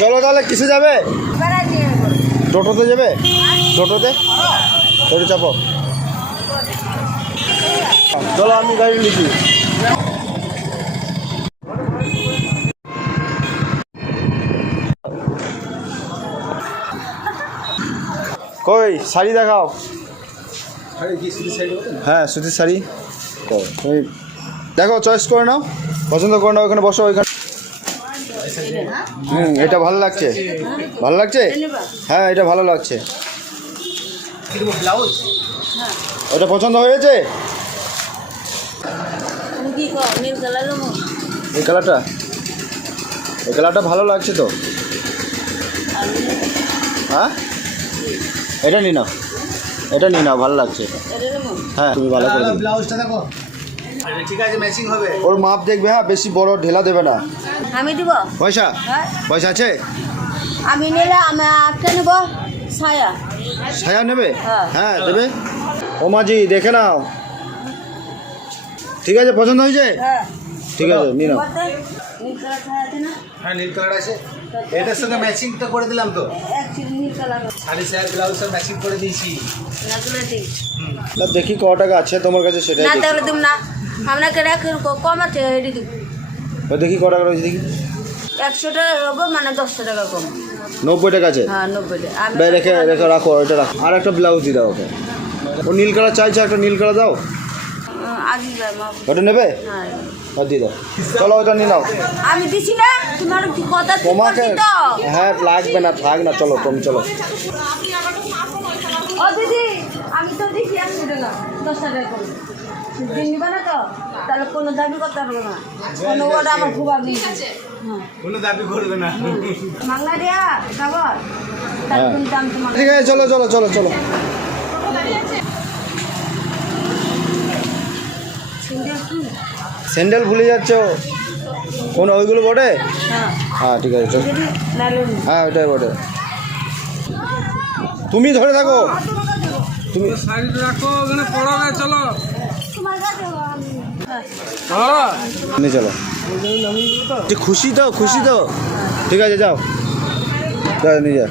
চলো তাহলে কিসে যাবে? টোটোতে যাবে? টোটোতে টোটো চাপো। চলো আমি গাড়ি লিখি। কই শাড়ি দেখাও। হ্যাঁ সুতির শাড়ি তুমি দেখো, চয়েস করে নাও, পছন্দ করে নাও। ওখানে বসো, ওইখানে। এটা ভালো লাগছে, ভালো লাগছে। হ্যাঁ এটা ভালো লাগছে। এটা পছন্দ হয়েছে? এই কালারটা, এই কালারটা ভালো লাগছে তো। হ্যাঁ এটা নিয়ে নাও, এটা নিয়ে নাও, ভালো লাগছে। হ্যাঁ তুমি ভালো করে ব্লাউজটা দেখো, ঠিক আছে ম্যাচিং হবে। ওর মাপ দেখবে, হ্যাঁ বেশি বড় ঢেলা দেবে না। আমি দিব পয়সা, পয়সা আছে? আমি নিলে আমি একটা নেব ছায়া। ছায়া নেবে? হ্যাঁ দেবে। ও মাঝি দেখে নাও, ঠিক আছে পছন্দ হয়েছে? ঠিক আছে নিয়ে নাও। নীল কালার ছায়া আছে না? হ্যাঁ নীল কালার আছে, এটার সঙ্গে ম্যাচিং তো করে দিলাম তো। অ্যাকচুয়ালি নীল কালার শাড়ি সায়া ব্লাউজ সব ম্যাচিং করে দিয়েছি। না তুলে দিই না দেখি ক টাকা আছে তোমার কাছে সেটাই না, দেখি। তাহলে তুমি না আপনাকে রাখেন কম আছে এটি দিব। দেখি ক টাকা রয়েছে দেখি। 100 টাকা হবে মানে 10 টাকা কম। 90 টাকা আছে? হ্যাঁ 90 টাকা। আমি রেখে রেখে রাখো, এটা রাখো। আর একটা ব্লাউজ দিয়ে দাও ওকে। ও নীল কালার চাইছে, একটা নীল কালার দাও। আগে যাই মা। ওটা নেবে? হ্যাঁ দিয়ে দাও। চলো ওটা নিয়ে নাও। আমি দিছি না তোমার কথা ঠিক তোমাকে করছি তো। হ্যাঁ লাগবে না, থাক না, চলো তুমি চলো। ও দিদি আমি তো দিছি 100 টাকা 10 টাকা কম দিন নিবা না তো, তাহলে কোনো দাবি করতে পারবে না। কোনো ওটা আমার খুব আগে কোনো দাবি করবে না। মাংলা দেয়া খাবার তার হ্যাঁ। কোন দাম তোমার। ঠিক আছে চলো চলো চলো চলো। স্যান্ডেল ভুলে যাচ্ছ কোন? ওইগুলো বটে? হ্যাঁ হ্যাঁ ঠিক আছে চলো। দিদি নালে হ্যাঁ ওইটাই বটে। তুমি ধরে থাকো, তুমি শাড়িটা রাখো ওখানে পড়াবে, চলো তোমার কাছে নিয়ে চলো। খুশি তো, খুশি তো? ঠিক আছে যাও, নিয়ে যা।